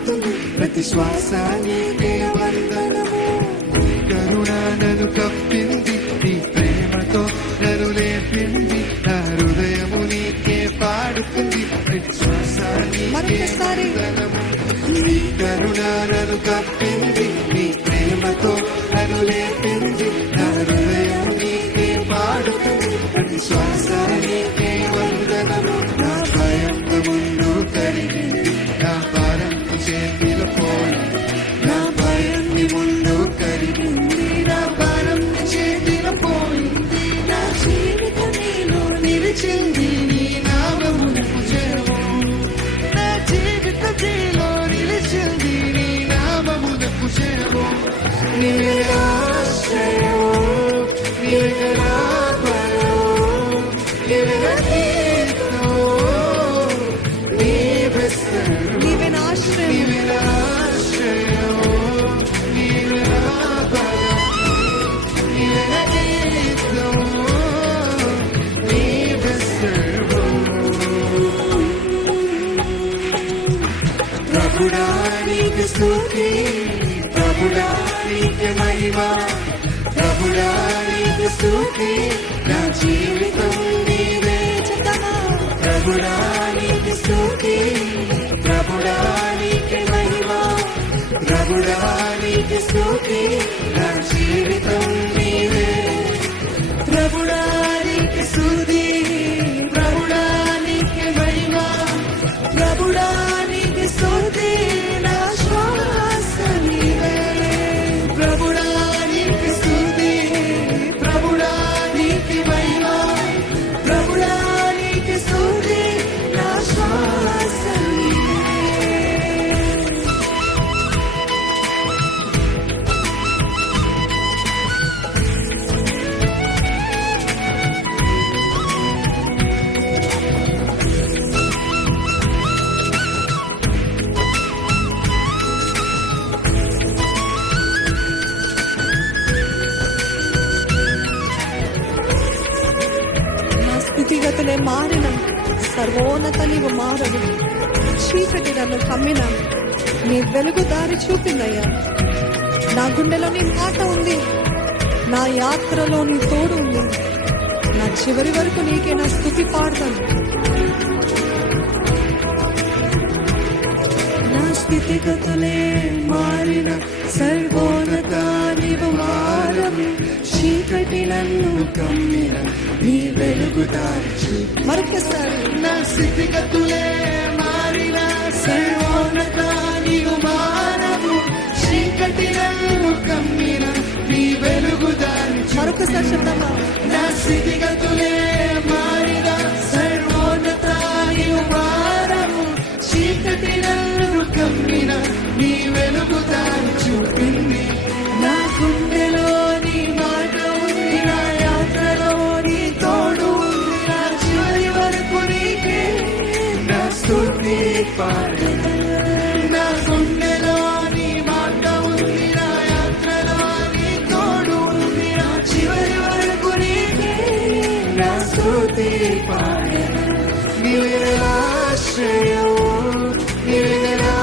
పాడుతుంది ప్రతి శ్వాస నీకే వందనము. నీ కరుణ నన్ను కప్పింది, నీ ప్రేమతో నన్ను లేపింది, నా హృదయము నీకే పాడుతుంది ప్రతి శ్వాస నీకే వందనము. నీ కరుణ నన్ను కప్పింది, నీ ప్రేమతో నన్ను లేపింది, నా హృదయము నీకే పాడుతుంది ప్రతి శ్వాస నీకే వందనము. నా భయం ముందు కరిగింది, నా భారం చేతిలో పోయింది, నా భయం ముందు కరిగింది, నా భారం చేతిలో పోయింది. నా జీవితం నీలో నిలిచింది, నీ నామమునకు జయము. నా జీవితం నీలో నిలిచింది, నీ నామమునకు జయము. నీవే ఆశ్రయము, నీవే నా బలము, నీవే నా కీర్తనము, నీవే సర్వము. నీవే నా ఆశ్రయము, నీవే నా బలము, నీవే నా కీర్తనము, నీవే సర్వము. ప్రభుడా నీకు స్తుతి, ప్రభుడా నీకు మహిమ, ప్రభుడా నీకు స్తుతి, నా జీవితం నీవే. ప్రభుడా నీకు స్తుతి, ప్రభుడా నీకు మహిమ, ప్రభుడా నీకు స్తుతి, నా జీవితం నీవే. ప్రభుడా నీకు స్తుతి, ప్రభుడా నీకు మహిమ, ప్రభుడా నీకు స్తుతి, నా శ్వాస నీవే. ప్రభుడా నీకు స్తుతి, ప్రభుడా నీకు మహిమ, ప్రభుడా నీకు స్తుతి, నా శ్వాస నీవే. నా స్థితిగతులే మారిన సర్వోన్నత నీవు మారదు. చీకటి నన్ను కమ్మిన నీ వెలుగు దారి చూపిందయ్యా. నా గుండెలో నీ మాట ఉంది, నా యాత్రలో నీ తోడు ఉంది. నా చివరి వరకు నీకే నా స్థుతి పాడతాను. నా స్థితిగతులే మారిన సర్వోన్నత నీవు మారదు. చీకటి నన్ను కమ్మిన నీ వెలుగు దారి చూపి. మరొకసారి నా స్థితిగతులే మారిన సర్వోన్నత నీవు మారదు. చీకటి నన్ను కమ్మిన నీ వెలుగు దారి చూపి. మరొకసారి చెప్తామా? నా స్థితిగతులే మారిన సర్వోన్నత నీవు మారదు. చీకటి నన్ను కమ్మిన నీ వెలుగు దారి చూపింది. నా గుండెలో నీ మాట ఉంది, నా యాత్రలో నీ తోడు ఉంది. నా చివరి వరకు నీకే నా స్తుతి పాడెను. నా గుండెలో నీ మాట ఉంది, నా యాత్రలో నీ తోడు ఉంది. నా చివరి వరకు నీకే నా స్తుతి పాడెను. నీవే నా ఆశ్రయము, నీవే నా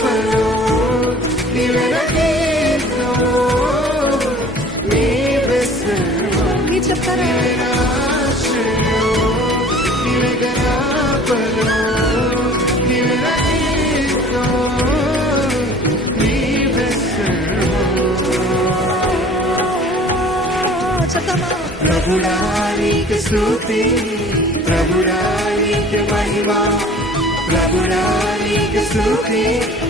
బలము, నీవే నా కీర్తనము, నీవే సర్వము. నీ చెప్తారా? నీవే నా ఆశ్రయము, నీవే నా బలము, నీవే నా కీర్తనము, నీవే సర్వము. చెప్తామా? ప్రభుడా నీకు స్తుతి, ప్రభుడా నీకు మహిమ, ప్రభుడా నీకు స్తుతి,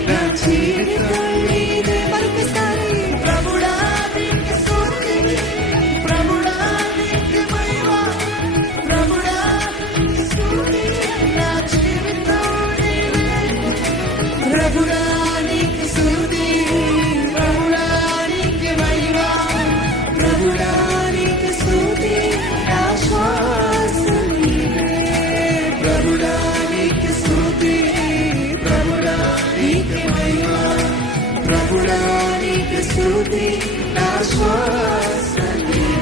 నా జీవితం నీవే. మరొకసారి ప్రభుడా నీకు స్తుతి, ప్రభుడా నీకు మహిమ, ప్రభుడా నీకు స్తుతి, నా జీవితం నీవే. ప్రభుడా నీకు స్తుతి, ప్రభుడా నీకు మహిమ, ప్రభుడా నీకు స్తుతి, నా శ్వాస నీవే. ప్రభుడా నీకు స్తుతి, ప్రభుడా నీకు మహిమ, ప్రభుడా నీకు స్తుతి, నా శ్వాస నీవే.